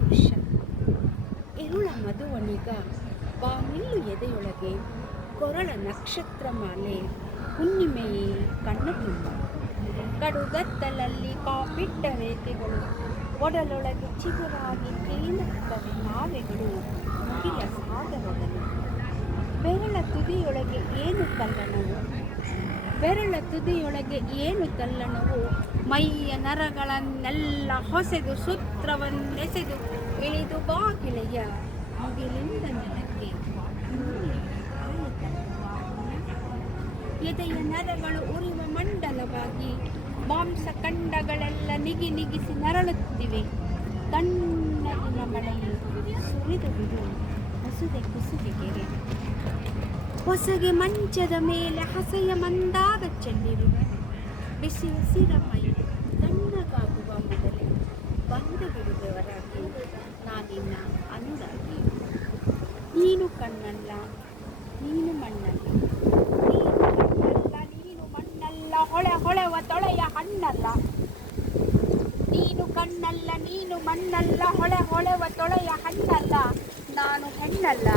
ಪುರುಷ ಇರುಳ ಮಧುವನಿಗ ಬಾಮಿಲ್ಲು ಎದೆಯೊಳಗೆ ಕೊರಳ ನಕ್ಷತ್ರ ಮಾಲೆ ಹುಣ್ಣಿಮೆಯೇ ಕಣ್ಣು ತುಂಬ ಕಡುಗತ್ತಲಲ್ಲಿ ಕಾಪಿಟ್ಟ ರೇಖೆಗಳು ಒಡಲೊಳಗೆ ಚಿಗುರಾಗಿ ತೇಲುತ್ತವೆ ನಾವೆಗಳು ಮುಗಿಲ ಸಾಗರದಲ್ಲಿ ಬೆರಳ ತುದಿಯೊಳಗೆ ಏನು ತಲ್ಲಣವು ಮೈಯ ನರಗಳನ್ನೆಲ್ಲ ಹೊಸೆದು ಸೂತ್ರವನ್ನೆಸೆದು ಇಳಿದು ಬಾಗಿಲೆಯ ಮುಗಿಲಿಂದ ನೆಲಕ್ಕೆ ಎದೆಯ ನರಗಳು ಉರಿವ ಮಂಡಲವಾಗಿ ಮಾಂಸ ಖಂಡಗಳೆಲ್ಲ ನಿಗಿಸಿ ನರಳುತ್ತಿವೆ. ತಣ್ಣಗಿನ ಮಳೆಯು ಸುರಿದು ಬಿಡು ಹಸುದೆ ಕುಸುವಿಗೆರೆ ಹೊಸಗೆ ಮಂಚದ ಮೇಲೆ ಹಸೆಯ ಮಂದಾದ ಚೆಲ್ಲಿರುವೆ ಬಿಸಿಯ ಸಿರಮೈ ತಣ್ಣಗಾಗುವ ಮೊದಲೇ ಬಂದು ಬಿಡುವವರಾಗಿ ನಾನಿನ್ನ ಅನುರಾಗಿ. ನೀನು ಕಣ್ಣಲ್ಲ ನೀನು ಮಣ್ಣಲ್ಲ, ನೀನು ಮಣ್ಣಲ್ಲ ಹೊಳೆವ ತೊಳೆಯ ಹಣ್ಣಲ್ಲ. ನೀನು ಕಣ್ಣಲ್ಲ ನೀನು ಮಣ್ಣಲ್ಲ ಹೊಳೆವ ತೊಳೆಯ ಹಣ್ಣಲ್ಲ. ನಾನು ಹೆಣ್ಣಲ್ಲ